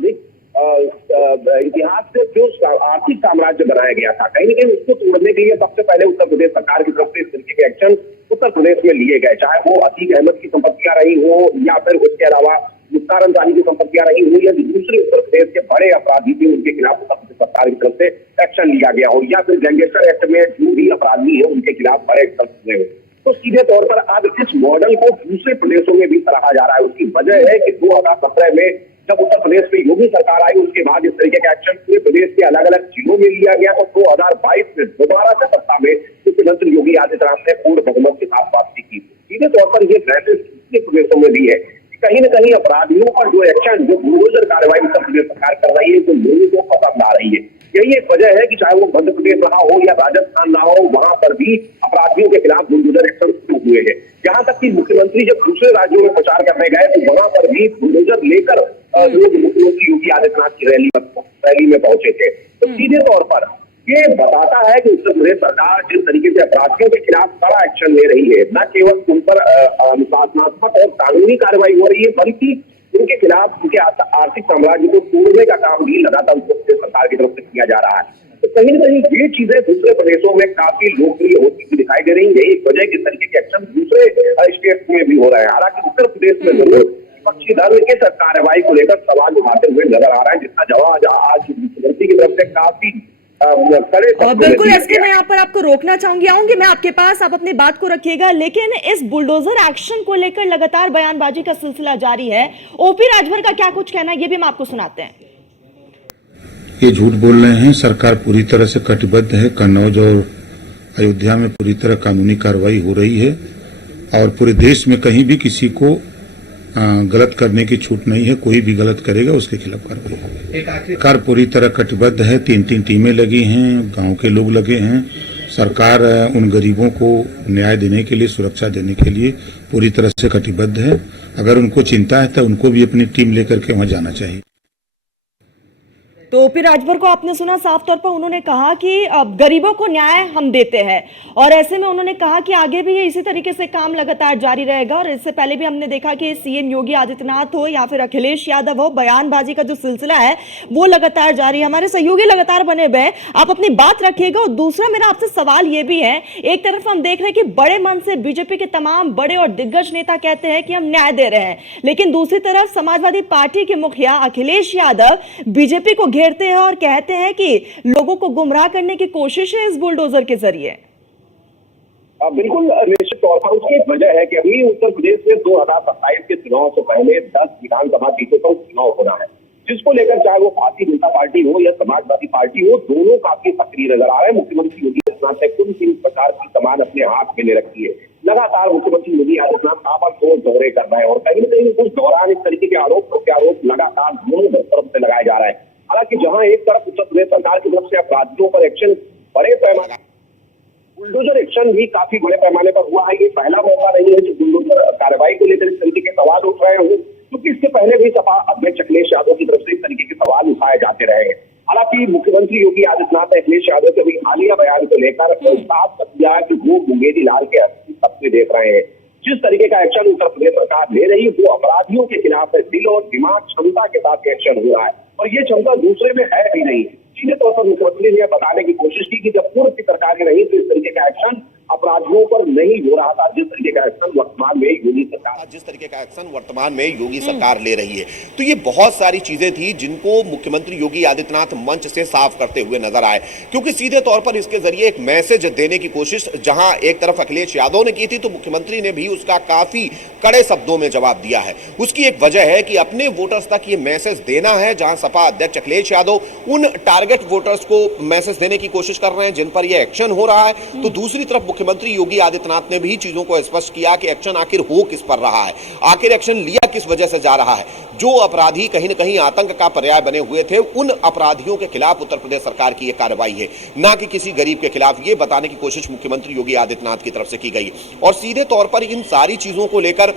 अधिक इतिहास से जो आर्थिक साम्राज्य बनाया गया था, कहीं न कहीं उसको तोड़ने के लिए सबसे पहले उत्तर प्रदेश सरकार की तरफ से इस तरीके के एक्शन उत्तर प्रदेश में लिए गए, चाहे वो अतीक अहमद की संपत्तियां रही हो या फिर उसके अलावा मुख्तार अंसारी की संपत्तियां रही हो या दूसरे उत्तर प्रदेश के बड़े अपराधी थे उनके खिलाफ उत्तर प्रदेश सरकार की तरफ से एक्शन लिया गया हो, या फिर गैंगस्टर एक्ट में जो भी अपराधी है उनके खिलाफ बड़े एक्शन हुए हो। तो सीधे तौर पर अब इस मॉडल को दूसरे प्रदेशों में भी सराहा जा रहा है। उसकी वजह है कि 2017 में जब उत्तर प्रदेश में योगी सरकार आई, उसके बाद इस तरीके का एक्शन पूरे प्रदेश के अलग अलग जिलों में लिया गया। तो 2022 में दोबारा से सत्ता में मुख्यमंत्री योगी आदित्यनाथ ने पूर्ण बहुमत के साथ वापसी की। सीधे तौर पर यह मैसेज दूसरे प्रदेशों में भी है, कहीं न कहीं अपराधियों पर जो एक्शन, जो बुलडोजर कार्रवाई उत्तर प्रदेश सरकार कर रही है, तो लोगों को पसंद आ रही है। यही एक वजह है कि चाहे वो मध्य प्रदेश रहा हो या राजस्थान रहा हो, वहां पर भी अपराधियों के खिलाफ बुलडोजर एक्शन शुरू हुए हैं। यहाँ तक कि मुख्यमंत्री जब दूसरे राज्यों में प्रचार करने गए तो वहां पर भी बुलडोजर लेकर लोग मुख्यमंत्री योगी आदित्यनाथ की रैली में पहुंचे थे। तो सीधे तौर पर ये बताता है कि उत्तर प्रदेश सरकार जिस तरीके से अपराधियों के खिलाफ कड़ा एक्शन ले रही है, न केवल उन पर अनुशासनात्मक और कानूनी कार्रवाई हो रही है, बल्कि उनके खिलाफ उनके आर्थिक साम्राज्य को तोड़ने का काम भी लगातार उत्तर प्रदेश सरकार की तरफ से किया जा रहा है। तो कहीं न कहीं ये चीजें दूसरे प्रदेशों में काफी लोकप्रिय होती हुई दिखाई दे रही है। यही वजह किस तरीके के एक्शन दूसरे स्टेट में भी हो रहे हैं। हालांकि उत्तर प्रदेश में जरूर विपक्षी दल इस कार्रवाई को लेकर सवाल उठाते हुए नजर आ रहा है, जिसका जवाब आज मुख्यमंत्री की तरफ से काफी बिल्कुल एसके, मैं यहाँ पर आपको रोकना आऊंगी मैं आपके पास, आप अपनी बात को रखिएगा। लेकिन इस बुलडोजर एक्शन को लेकर लगातार बयानबाजी का सिलसिला जारी है। ओपी राजभर का क्या कुछ कहना है, ये भी हम आपको सुनाते हैं। ये झूठ बोल रहे हैं। सरकार पूरी तरह से कटिबद्ध है। कन्नौज और अयोध्या में पूरी तरह कानूनी कार्रवाई हो रही है और पूरे देश में कहीं भी किसी को गलत करने की छूट नहीं है। कोई भी गलत करेगा उसके खिलाफ कार्रवाई होगी। सरकार पूरी तरह कटिबद्ध है। 3-3 टीमें लगी हैं, गांव के लोग लगे हैं। सरकार उन गरीबों को न्याय देने के लिए, सुरक्षा देने के लिए पूरी तरह से कटिबद्ध है। अगर उनको चिंता है तो उनको भी अपनी टीम लेकर के वहां जाना चाहिए। तो ओपी राजभर को आपने सुना, साफ तौर पर उन्होंने कहा कि गरीबों को न्याय हम देते हैं और ऐसे में उन्होंने कहा कि आगे भी इसी तरीके से काम लगातार जारी रहेगा। और इससे पहले भी हमने देखा कि सीएम योगी आदित्यनाथ हो या फिर अखिलेश यादव हो, बयानबाजी का जो सिलसिला है वो लगातार जारी है। हमारे सहयोगी लगातार बने हुए हैं, आप अपनी बात रखिएगा। और दूसरा मेरा आपसे सवाल ये भी है, एक तरफ हम देख रहे हैं कि बड़े मन से बीजेपी के तमाम बड़े और दिग्गज नेता कहते हैं कि हम न्याय दे रहे हैं, लेकिन दूसरी तरफ समाजवादी पार्टी के मुखिया अखिलेश यादव बीजेपी को घेरते हैं और कहते हैं कि लोगों को गुमराह करने की कोशिश है इस बुलडोजर के जरिए। बिल्कुल निश्चित तौर पर उसकी एक वजह है कि अभी उत्तर प्रदेश में 2027 के चुनाव से पहले 10 विधानसभा सीटों पर चुनाव होना है, जिसको लेकर चाहे वो भारतीय जनता पार्टी हो या समाजवादी पार्टी हो, दोनों काफी सक्रिय नजर आ रहे हैं। मुख्यमंत्री योगी आदित्यनाथ ने खुद किस प्रकार की कमान अपने हाथ में ले रखी है। लगातार मुख्यमंत्री योगी आदित्यनाथ ताबड़तोड़ दौरे कर रहे हैं और कहीं न कहीं उस दौरान इस तरीके के आरोप प्रत्यारोप लगातार दोनों तरफ से लगाए जा रहे हैं। हालांकि जहां एक तरफ उत्तर प्रदेश सरकार की तरफ से अपराधियों पर एक्शन बड़े पैमाने, बुलडोजर एक्शन भी काफी बड़े पैमाने पर हुआ है। ये पहला मौका नहीं है कि बुलडोजर कार्रवाई को लेकर इस तरीके के सवाल उठ रहे हों, क्योंकि इससे पहले भी सपा अध्यक्ष अखिलेश यादव की तरफ से इस तरीके के सवाल उठाए जाते रहे हैं। हालांकि मुख्यमंत्री योगी आदित्यनाथ ने अखिलेश यादव के अभी हालिया बयान को लेकर साफ कर दिया कि वो मुंगेरी लाल के सपने देख रहे हैं। जिस तरीके का एक्शन उत्तर प्रदेश सरकार ले रही है वो अपराधियों के खिलाफ है। दिल और दिमाग क्षमता के साथ एक्शन हो रहा है और ये क्षमता दूसरे में है भी नहीं। सीधे तौर पर मुख्यमंत्री ने बताने की कोशिश की कि जब पूर्व की सरकार रही तो इस तरीके का एक्शन अपराधियों पर नहीं हो रहा था, जिस तरीके का एक्शन वर्तमान में योगी सरकार ले रही है। तो ये बहुत सारी चीजें थी जिनको मुख्यमंत्री योगी आदित्यनाथ मंच से साफ करते हुए नजर आए, क्योंकि सीधे तौर पर इसके जरिए एक मैसेज देने की कोशिश जहां एक तरफ अखिलेश यादव ने की थी, तो मुख्यमंत्री ने भी उसका काफी कड़े शब्दों में जवाब दिया है। उसकी एक वजह है कि अपने वोटर्स तक ये मैसेज देना है, जहां सपा अध्यक्ष अखिलेश यादव उन टारगेट वोटर्स को मैसेज देने की कोशिश कर रहे हैं जिन पर यह एक्शन हो रहा है, तो दूसरी तरफ मुख्यमंत्री योगी आदित्यनाथ ने भी चीजों को स्पष्ट किया कि एक्शन आखिर हो किस पर रहा है, आखिर एक्शन लिया किस वजह से जा रहा है। जो अपराधी कहीं न कहीं आतंक का पर्याय बने हुए थे, उन अपराधियों के खिलाफ उत्तर प्रदेश सरकार की यह कार्रवाई है, ना कि किसी गरीब के खिलाफ। यह बताने की कोशिश मुख्यमंत्री योगी आदित्यनाथ की तरफ से की गई। और सीधे तौर पर इन सारी चीजों को लेकर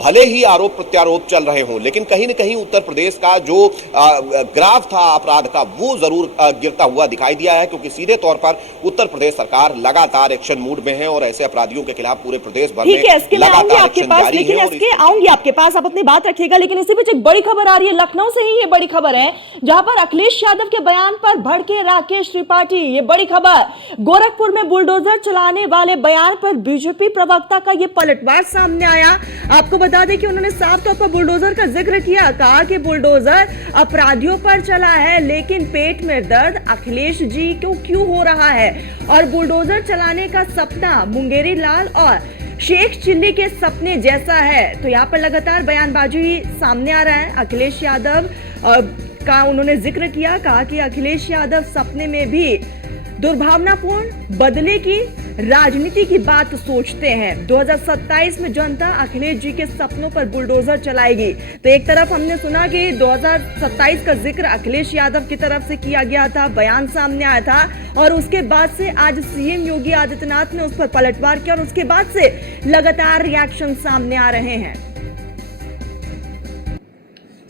भले ही आरोप प्रत्यारोप चल रहे हों, लेकिन कहीं न कहीं उत्तर प्रदेश का जो ग्राफ था अपराध का, वो जरूर गिरता हुआ दिखाई दिया है, क्योंकि सीधे तौर पर उत्तर प्रदेश सरकार लगातार एक्शन मूड में है और ऐसे अपराधियों के खिलाफ पूरे प्रदेश भर में लगातार एक्शन जारी है। आऊंगी आपके पास, आप अपनी बात रखिएगा, लेकिन इसी बीच एक बड़ी खबर आ रही है लखनऊ से ही, ये बड़ी खबर है जहां पर अखिलेश यादव के बयान पर भड़के राकेश त्रिपाठी। ये बड़ी खबर, गोरखपुर में बुलडोजर चलाने वाले बयान पर बीजेपी प्रवक्ता का ये पलटवार सामने आया। आपको बता दें कि उन्होंने साफ तौर पर बुलडोजर का जिक्र किया, कहा कि बुलडोजर अपराधियों पर चला है लेकिन पेट में दर्द अखिलेश जी को क्यों हो रहा है, और बुलडोजर चलाने का सपना मुंगेरी लाल और शेख चिल्ली के सपने जैसा है। तो यहाँ पर लगातार बयानबाजी सामने आ रहा है। अखिलेश यादव का उन्होंने जिक्र किया, कहा कि अखिलेश यादव सपने में भी दुर्भावनापूर्ण बदले की राजनीति की बात सोचते हैं। 2027 में जनता अखिलेश जी के सपनों पर बुलडोजर चलाएगी। तो एक तरफ हमने सुना कि 2027 का जिक्र अखिलेश यादव की तरफ से किया गया था, बयान सामने आया था, और उसके बाद से आज सीएम योगी आदित्यनाथ ने उस पर पलटवार किया और उसके बाद से लगातार रिएक्शन सामने आ रहे हैं।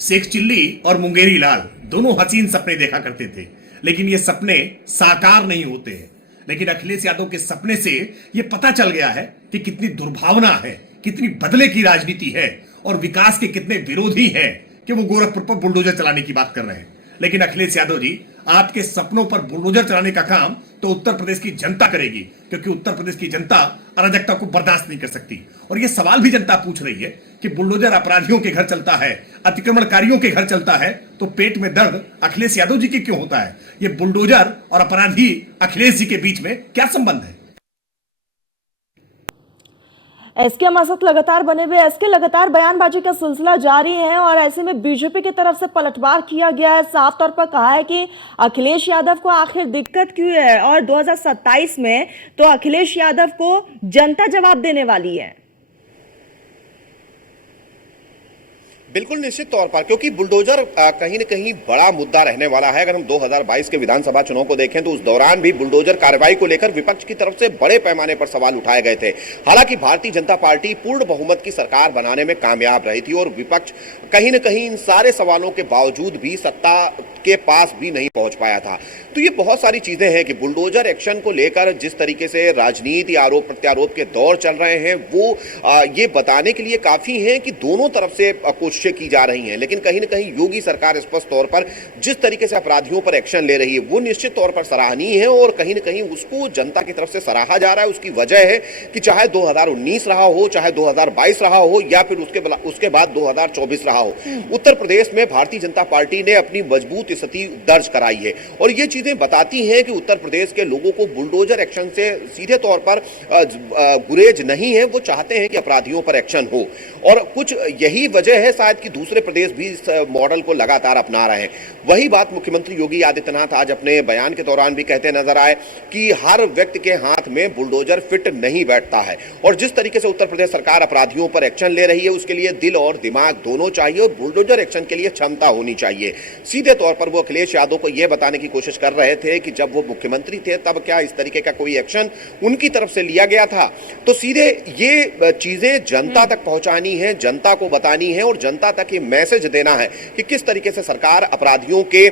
शेख चिल्ली और मुंगेरी लाल दोनों हसीन सपने देखा करते थे, लेकिन ये सपने साकार नहीं होते हैं। लेकिन अखिलेश यादव के सपने से ये पता चल गया है कि कितनी दुर्भावना है, कितनी बदले की राजनीति है और विकास के कितने विरोधी हैं कि वो गोरखपुर पर बुलडोजर चलाने की बात कर रहे हैं। लेकिन अखिलेश यादव जी, आपके सपनों पर बुलडोजर चलाने का काम तो उत्तर प्रदेश की जनता करेगी, क्योंकि उत्तर प्रदेश की जनता अराजकता को बर्दाश्त नहीं कर सकती। और ये सवाल भी जनता पूछ रही है कि बुलडोजर अपराधियों के घर चलता है, अतिक्रमणकारियों के घर चलता है, तो पेट में दर्द अखिलेश यादव जी के क्यों होता है? ये बुलडोजर और अपराधी अखिलेश जी के बीच में क्या संबंध है? एसके हमारे साथ लगातार बने हुए। एसके, लगातार बयानबाजी का सिलसिला जारी है और ऐसे में बीजेपी की तरफ से पलटवार किया गया है। साफ तौर पर कहा है कि अखिलेश यादव को आखिर दिक्कत क्यों है, और 2027 में तो अखिलेश यादव को जनता जवाब देने वाली है। बिल्कुल निश्चित तौर पर, क्योंकि बुलडोजर कहीं न कहीं बड़ा मुद्दा रहने वाला है। अगर हम 2022 के विधानसभा चुनाव को देखें तो उस दौरान भी बुलडोजर कार्रवाई को लेकर विपक्ष की तरफ से बड़े पैमाने पर सवाल उठाए गए थे। हालांकि भारतीय जनता पार्टी पूर्ण बहुमत की सरकार बनाने में कामयाब रही थी और विपक्ष कहीं न कहीं इन सारे सवालों के बावजूद भी सत्ता के पास भी नहीं पहुंच पाया था। तो ये बहुत सारी चीजें हैं कि बुलडोजर एक्शन को लेकर जिस तरीके से राजनीति, आरोप प्रत्यारोप के दौर चल रहे हैं, वो ये बताने के लिए काफी है कि दोनों तरफ से कोशिशें की जा रही हैं। लेकिन कहीं न कहीं योगी सरकार स्पष्ट तौर पर जिस तरीके से अपराधियों पर एक्शन ले रही है वो निश्चित तौर पर सराहनीय है और कहीं न कहीं उसको जनता की तरफ से सराहा जा रहा है। उसकी वजह है कि चाहे 2019 रहा हो, चाहे 2022 रहा हो, या फिर उसके बाद 2024 रहा हो, उत्तर प्रदेश में भारतीय जनता पार्टी ने अपनी मजबूत स्थिति दर्ज कराई है। और ये चीजें बताती हैं कि उत्तर प्रदेश के लोगों को बुलडोजर एक्शन से सीधे तौर पर गुरेज नहीं है, वो चाहते हैं कि अपराधियों पर एक्शन हो। और कुछ यही वजह है शायद कि दूसरे प्रदेश भी इस मॉडल को लगातार अपना रहे हैं। वही बात मुख्यमंत्री योगी आदित्यनाथ आज अपने बयान के दौरान भी कहते नजर आए कि हर व्यक्ति के हाथ में बुलडोजर फिट नहीं बैठता है, और जिस तरीके से उत्तर प्रदेश सरकार अपराधियों पर एक्शन ले रही है उसके लिए दिल और दिमाग दोनों चाहिए और बुलडोजर एक्शन के लिए क्षमता होनी चाहिए। सीधे तौर पर वो अखिलेश यादव को यह बताने की कोशिश कर रहे थे कि जब वो मुख्यमंत्री थे तब क्या इस तरीके का कोई एक्शन उनकी तरफ से लिया गया था। तो सीधे ये चीजें जनता तक पहुंचानी है, जनता को बतानी है और जनता तक ये मैसेज देना है कि किस तरीके से सरकार अपराधियों के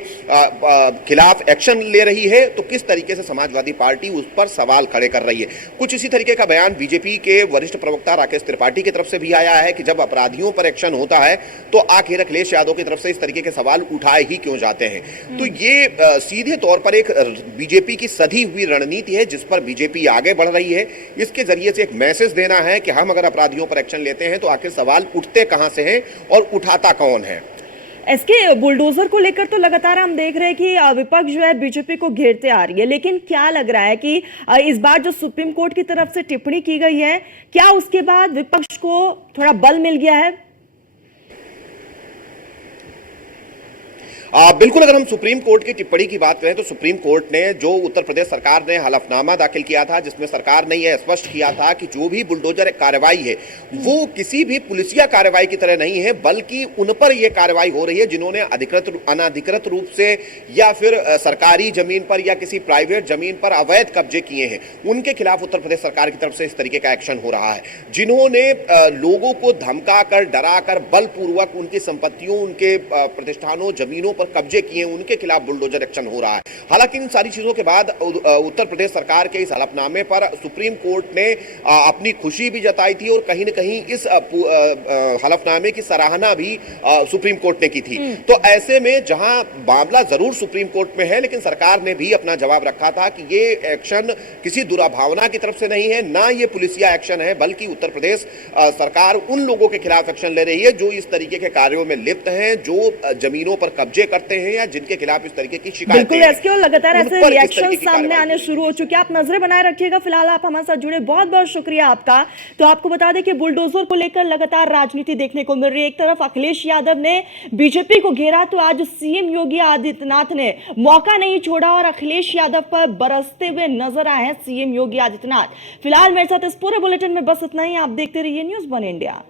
खिलाफ एक्शन ले रही है, तो किस तरीके से समाजवादी पार्टी उस पर सवाल खड़े कर रही है। कुछ इसी तरीके का बयान बीजेपी के वरिष्ठ प्रवक्ता राकेश त्रिपाठी की तरफ से भी आया है कि जब अपराधियों पर एक्शन होता है तो आखिर अखिलेश यादव की तरफ से इस तरीके के सवाल उठाए ही क्यों जाते हैं। तो ये सीधे तौर पर एक बीजेपी की सधी हुई रणनीति है जिस पर बीजेपी आगे बढ़ रही है। इसके जरिए से एक मैसेज देना है कि हम अगर अपराधियों पर एक्शन लेते हैं तो आखिर सवाल उठते कहां से हैं और उठाता कौन है। इसके बुलडोजर को लेकर तो लगातार हम देख रहे हैं कि विपक्ष जो है बीजेपी को घेरते आ रही है, लेकिन क्या लग रहा है कि इस बार जो सुप्रीम कोर्ट की तरफ से टिप्पणी की गई है, क्या उसके बाद विपक्ष को थोड़ा बल मिल गया है? बिल्कुल, अगर हम सुप्रीम कोर्ट की टिप्पणी की बात करें तो सुप्रीम कोर्ट ने जो उत्तर प्रदेश सरकार ने हलफनामा दाखिल किया था जिसमें सरकार ने यह स्पष्ट किया था कि जो भी बुलडोजर कार्रवाई है वो किसी भी पुलिसिया कार्रवाई की तरह नहीं है, बल्कि उन पर यह कार्रवाई हो रही है जिन्होंने अनाधिकृत रूप से या फिर सरकारी जमीन पर या किसी प्राइवेट जमीन पर अवैध कब्जे किए हैं, उनके खिलाफ उत्तर प्रदेश सरकार की तरफ से इस तरीके का एक्शन हो रहा है। जिन्होंने लोगों को धमकाकर, डराकर, बलपूर्वक उनकी संपत्तियों, उनके प्रतिष्ठानों, जमीनों पर कब्जे किए हैं उनके खिलाफ बुलडोजर एक्शन हो रहा है। हालांकि इन सारी चीजों के बाद उत्तर प्रदेश सरकार के इस हलफनामे पर सुप्रीम कोर्ट ने अपनी खुशी भी जताई थी और कहीं न कहीं इस हलफनामे की सराहना भी सुप्रीम कोर्ट ने की थी। तो ऐसे में जहां मामला जरूर सुप्रीम कोर्ट में है, लेकिन सरकार ने भी अपना जवाब रखा था कि ये एक्शन किसी दुराभावना की तरफ से नहीं है, ना ये पुलिसिया एक्शन है, बल्कि उत्तर प्रदेश सरकार उन लोगों के खिलाफ एक्शन ले रही है जो इस तरीके के कार्यों में लिप्त हैं, जो जमीनों पर कब्जे करते हैं या जिनके खिलाफ इस तरीके की शिकायतें बिल्कुल हैं। एसके, लगातार उन ऐसे पर इस रिएक्शन तरीके की सामने कार्रवाई आने हो रही है। शुरू हो चुके हैं। आप नजरें बनाए रखिएगा। फिलहाल आप हमारे साथ जुड़े, बहुत बहुत शुक्रिया आपका। तो आपको बता दें कि बुलडोजर को लेकर लगातार राजनीति देखने को मिल रही है। एक तरफ अखिलेश यादव ने बीजेपी को घेरा, तो आज सीएम योगी आदित्यनाथ ने मौका नहीं छोड़ा और अखिलेश यादव पर बरसते हुए नजर आए हैं सीएम योगी आदित्यनाथ। फिलहाल मेरे साथ इस पूरे बुलेटिन में बस इतना ही। आप देखते रहिए न्यूज़ 1 इंडिया।